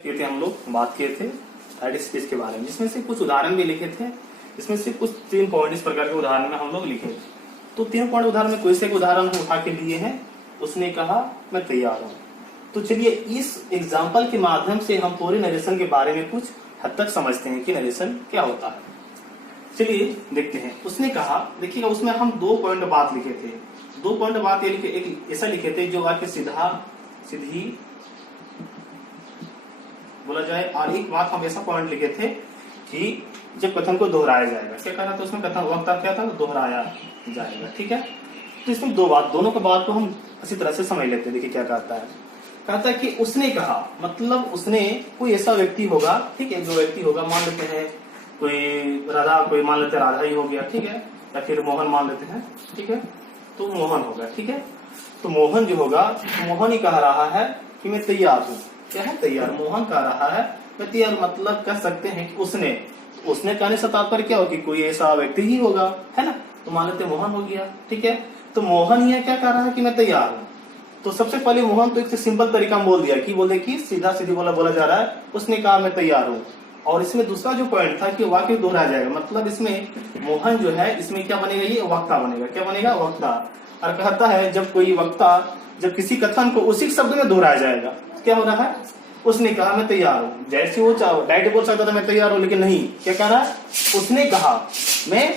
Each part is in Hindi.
किए थे हम लोग बात किए थे डायरेक्ट स्पीच के बारे में, जिसमें से कुछ उदाहरण भी लिखे थे। इसमें से कुछ 3 पॉइंट इस प्रकार के उदाहरण में हम लोग लिखे। तो 3 पॉइंट उदाहरण में कोई से एक उदाहरण उठा के लिए हैं। उसने कहा मैं तैयार हूं। तो चलिए इस एग्जाम्पल के माध्यम से हम पूरे नरेशन के बारे में कुछ हद तक समझते हैं कि नरेशन क्या होता है। चलिए देखते हैं। उसने कहा, देखिएगा उसमें हम 2 पॉइंट बात लिखे थे। 2 पॉइंट बात ये लिखे, एक ऐसा लिखे थे जो वाक्य सीधी बोला जाए, और एक बात हम ऐसा पॉइंट लिखे थे कि जब कथन को दोहराया जाएगा, क्या कहना था उसमें, कथन वक्ता क्या था, दोहराया जाएगा। ठीक है, तो इसमें 2 बात, दोनों के बात को हम अच्छी तरह से समझ लेते हैं। देखिए क्या कहता है, कहता है कि उसने कहा, मतलब उसने कोई ऐसा व्यक्ति होगा, ठीक है, जो व्यक्ति होगा, मान लेते हैं कोई राधा, कोई मान लेते हैं राधा ही हो गया, ठीक है, या फिर मोहन मान लेते हैं, ठीक है, तो मोहन होगा, ठीक है। तो मोहन जो होगा, मोहन ही कह रहा है कि मैं तैयार हूं। क्या है, तैयार। मोहन कह रहा है मैं तैयार, मतलब कह सकते हैं कि उसने कहने से तात्पर्य क्या हो कि कोई ऐसा व्यक्ति ही होगा, है ना। तो मान लेते मोहन हो गया, ठीक है। तो मोहन यह क्या कह रहा है कि मैं तैयार हूं। तो सबसे पहले मोहन तो एक सिंपल तरीका में बोल दिया कि बोले कि सीधा सीधी बोला जा रहा है, उसने कहा मैं तैयार हूं। और इसमें दूसरा जो पॉइंट था कि वाक्य दोहराया जाएगा, मतलब इसमें मोहन जो है, इसमें क्या बनेगा, ये वक्ता बनेगा। क्या बनेगा, वक्ता। और कहता है जब कोई वक्ता, जब किसी कथन को उसी शब्द में दोहराया जाएगा, क्या हो रहा है, उसने कहा मैं तैयार हूं। जैसे वो डायरेक्ट बोल सकता था मैं तैयार हूं, लेकिन नहीं, क्या कह रहा है, उसने कहा मैं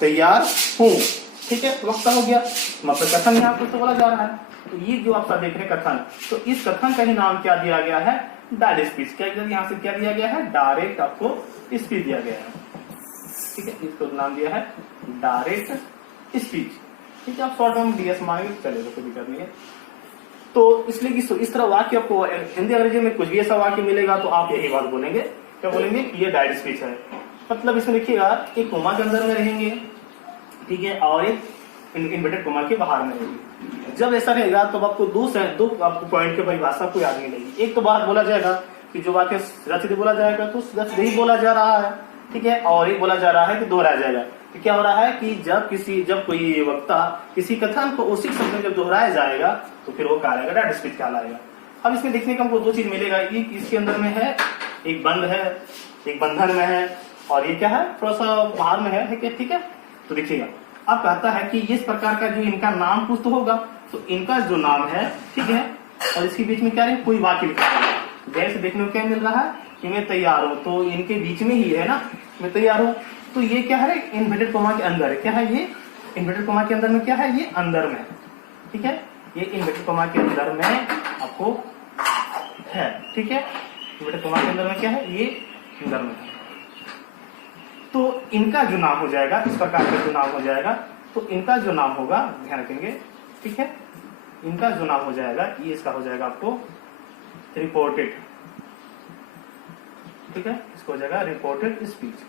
तैयार हूं, ठीक है, वक्ता हो गया। मतलब कथन यहाँ पर तो बोला जा रहा है। तो ये जो आप देख रहे कथन, तो इस कथन का ही नाम क्या दिया गया है, डायरेक्ट स्पीच। क्या यहाँ से क्या दिया गया है, डायरेक्ट आपको स्पीच दिया गया है, ठीक है, इसको नाम दिया है डायरेक्ट स्पीच, ठीक है। आप शॉर्ट में डीएस मांगे चलेगा, कोई दिक्कत नहीं है। तो इसलिए इस तरह वाक्य आपको हिंदी अंग्रेजी में कुछ भी ऐसा वाक्य मिलेगा तो आप यही बात बोलेंगे, क्या बोलेंगे कि ये डायरेक्ट स्पीच है। मतलब इसमें देखिएगा एक कोमा के अंदर में रहेंगे, ठीक है, और एक इन्वर्टेड कोमा के बाहर में रहेंगे। जब ऐसा रहेगा तो आपको दो आपको पॉइंट की परिभाषा कोई याद नहीं लगेगी। एक तो बात बोला जाएगा कि जो वाक्य सीधा सीधे बोला जाएगा तो सीधा सीधे ही बोला जा रहा है, ठीक है, और एक बोला जा रहा है कि दोहराया जाएगा। तो क्या हो रहा है कि जब कोई वक्ता किसी कथन को उसी शब्द में जब दोहराया जाएगा तो फिर वो कहलाएगा डायरेक्ट स्पीच कहलाएगा। अब इसमें देखने का हमको 2 चीज मिलेगा, एक इसके अंदर में है, एक बंद है, एक बंधन में है, और ये क्या है, थोड़ा सा बाहर में है, ठीक है। तो देखिएगा अब कहता है कि इस प्रकार का जो इनका नाम कुछ तो होगा, तो इनका जो नाम है, ठीक है, और इसके बीच में क्या है, कोई वाक्य लिखा है। जैसे देखने को क्या मिल रहा है कि मैं तैयार हूं, तो इनके बीच में ही है ना, मैं तैयार हूं। तो ये क्या है, इन्वर्टेड कोमा के अंदर है। क्या है ये, इन्वर्टेड कोमा के अंदर में क्या है, ये अंदर में, ठीक है, ये इन्वर्टेड कोमा के अंदर में आपको है, ठीक है, इन्वर्टेड कोमा के अंदर में क्या है, ये अंदर में है। तो इनका जो नाम हो जाएगा, इस प्रकार का जो नाम हो जाएगा, तो इनका जो नाम होगा, ध्यान रखेंगे, ठीक है, इनका जो नाम हो जाएगा, ये इसका हो जाएगा आपको रिपोर्टेड, ठीक है, इसको हो जाएगा रिपोर्टेड स्पीच।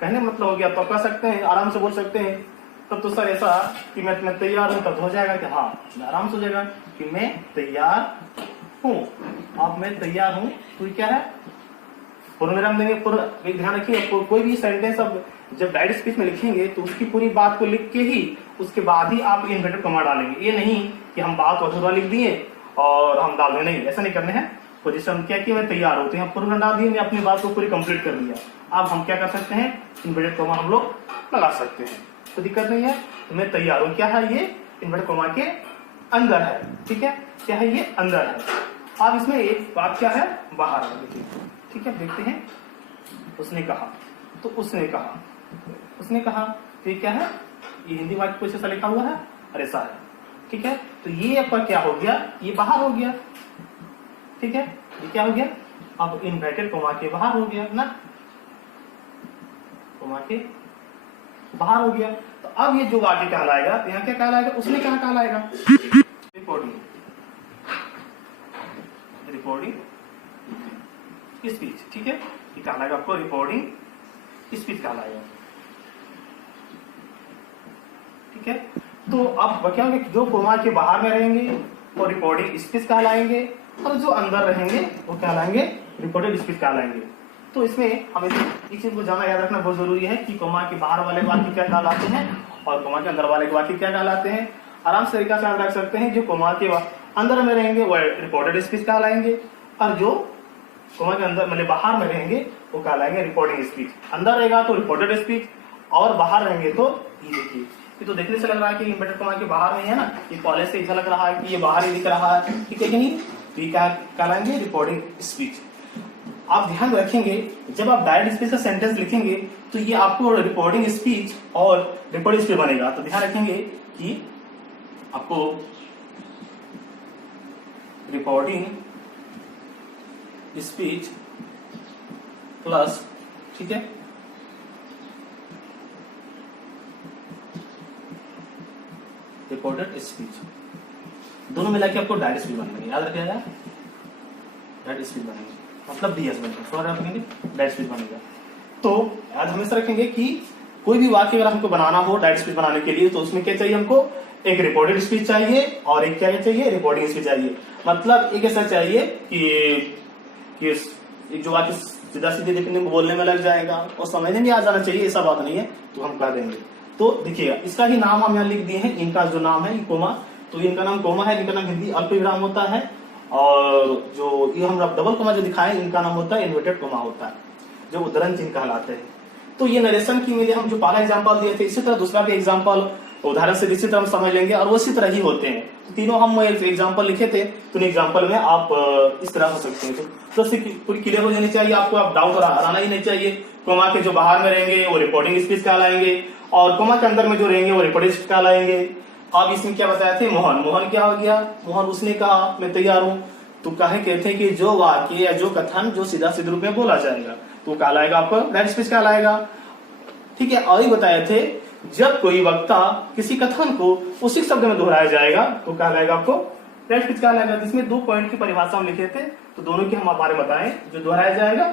कहने मतलब हो गया, तो कह सकते हैं, आराम से बोल सकते हैं तब तो सर ऐसा कि मैं तैयार हूं, तब हो जाएगा कि हाँ आराम से हो जाएगा कि मैं तैयार हूं। अब मैं तैयार हूं तो क्या है, पूर्णविराम देंगे। एक ध्यान रखिए, कोई भी सेंटेंस अब जब डायरेक्ट स्पीच में लिखेंगे तो उसकी पूरी बात को लिख के ही उसके बाद ही आप इन्वर्टेड कॉमा डालेंगे। ये नहीं कि हम बात अधूरा लिख दिए और हम डाल दें, नहीं, ऐसा नहीं करने हैं। पोजीशन क्या कि मैं तैयार हूं, तो यहाँ पूर्ण डाल दिए, मैं अपनी बात को पूरी कंप्लीट कर दिया। अब हम क्या कर सकते हैं, इन्वर्टेड कॉमा हम लोग लगा सकते हैं, तो दिक्कत नहीं है। तो मैं तैयार हूं, क्या है, ये इन्वर्टेड कॉमा के अंदर है, ठीक है, क्या है, ये अंदर है। अब इसमें एक बात क्या है, बाहर है, देखिए, ठीक है, देखते हैं। उसने कहा, तो उसने कहा, तो ये क्या है, ये हिंदी वाक्य कुछ ऐसा लिखा हुआ है और ऐसा है, ठीक है। तो ये आपका क्या हो गया, ये बाहर हो गया, ठीक है, ये क्या हो गया, अब इन्वर्टेड कोमा के बाहर हो गया ना, कोमा के बाहर हो गया। तो अब ये जो वाक्य कहलाएगा, तो यहाँ क्या कहलाएगा, उसने क्या कहलाएगा, रिपोर्टिंग स्पीच, ठीक है, ये कहलाएगा आपको रिपोर्टिंग स्पीच कहलाएगा, ठीक है। तो अब क्या होगा, जो कोमा के बाहर में रहेंगे वो रिपोर्टिंग स्पीच कहलाएंगे, और जो अंदर रहेंगे वो कहलाएंगे रिपोर्टेड स्पीच कहलाएंगे। तो इसमें हमें इस चीज को जाना याद रखना बहुत जरूरी है कि कोमा के बाहर वाले वाक्य क्या कहलाते हैं और कोमा के अंदर वाले वाक्य क्या कहलाते हैं। आराम से तरीका से याद रख सकते हैं, जो कोमा के अंदर में रहेंगे वो रिपोर्टेड स्पीच कहलाएंगे, और जो कोमा के अंदर मतलब बाहर में रहेंगे वो कहलाएंगे रिपोर्टिंग स्पीच। अंदर रहेगा तो रिपोर्टेड स्पीच और बाहर रहेंगे तो ये देखिए, ये तो देखने से लग रहा है कि इन्वर्टेड कोमा के बाहर में है ना, ये कॉलेज से ऐसा लग रहा है कि ये बाहर ही दिख रहा है, ठीक है कि नहीं, तो ये क्या कहलाएंगे रिपोर्टिंग स्पीच। आप ध्यान रखेंगे जब आप डायरेक्ट स्पीच का सेंटेंस लिखेंगे तो ये आपको रिपोर्टिंग स्पीच और रिपोर्टिंग स्पीच बनेगा। तो ध्यान रखेंगे कि आपको रिपोर्टिंग स्पीच प्लस, ठीक है, रिपोर्टेड स्पीच दोनों मिला के आपको डायरेक्ट स्पीच बनेंगे। याद रखिएगा डायरेक्ट स्पीच बनेंगे मतलब डीएस बनेगा, थोड़ा रखेंगे डायरेक्ट स्पीच बनेगा। तो याद हमेशा रखेंगे कि कोई भी वाक्य अगर हमको बनाना हो डायरेक्ट स्पीच बनाने के लिए तो उसमें क्या चाहिए, हमको एक रिपोर्टेड स्पीच चाहिए और एक क्या चाहिए, रिपोर्टिंग स्पीच चाहिए। मतलब एक ऐसा चाहिए कि एक जो वाक्य सीधा सीधे लिखने में बोलने में लग जाएगा और समझने में आ जाना चाहिए, ऐसा बात नहीं है, तो हम कह देंगे। तो देखिएगा इसका ही नाम हम यहाँ लिख दिए हैं, इनका जो नाम है कोमा, तो इनका नाम कोमा है, इनका नाम हिंदी अल्पविराम होता है, और जो ये हम डबल कोमा जो दिखाए इनका नाम होता है इन्वर्टेड कोमा होता है, जो उद्धरण चिन्ह कहलाते हैं। तो ये नरेशन की में हम जो पहला एग्जांपल दिए थे, इसी तरह दूसरा भी एग्जांपल उदाहरण से इसी तरह हम समझ लेंगे और वो इसी तरह ही होते हैं। तो तीनों हम एग्जांपल लिखे थे, तो एग्जांपल में आप इस तरह हो सकते हैं। तो पूरी क्लियर हो जानी चाहिए आपको, आप डाउट आना ही नहीं चाहिए। कोमा के जो बाहर में रहेंगे वो रिपोर्टिंग स्पीच कहलाएंगे और कोमा के अंदर में जो रहेंगे वो रिपोर्टिंग स्पीच कहलाएंगे। अब इसमें क्या बताया थे, मोहन क्या हो गया, मोहन उसने कहा मैं तैयार हूं। तो कहे कहते हैं कि जो वाक्य या जो कथन जो सीधा सीधे रूप में बोला जाएगा तो कहलाएगा आपको डायरेक्ट स्पीच कहलाएगा, ठीक है। और बताए थे जब कोई वक्ता किसी कथन को उसी शब्द में दोहराया जाएगा तो कहलाएगा आपको डायरेक्ट स्पीच कहलाएगा। जिसमें 2 पॉइंट की परिभाषा हम लिखे थे, तो दोनों की हम बारे में बताएं। जो दोहराया जाएगा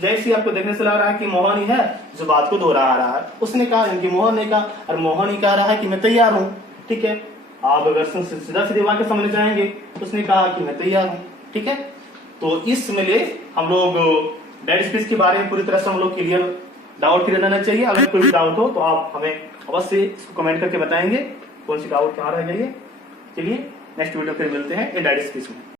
जैसे आपको देखने से लग रहा है कि मोहन ही है जो बात को दोहरा रहा है, उसने कहा इनकी मोहन ने कहा और मोहन ही कह रहा है कि मैं तैयार हूँ, ठीक है। आप अगर सीधा सीधे वाक्य समझ जाएंगे, उसने कहा कि मैं तैयार हूँ, ठीक है। तो इसमें हम लोग डायरेक्ट स्पीच के बारे में पूरी तरह से हम लोग क्लियर, डाउट क्लियर रहना चाहिए। अगर कोई भी डाउट हो तो आप हमें अवश्य कमेंट करके बताएंगे कौन सी डाउट कहाँ रह गई है। चलिए नेक्स्ट वीडियो फिर मिलते हैं डायरेक्ट स्पीच में।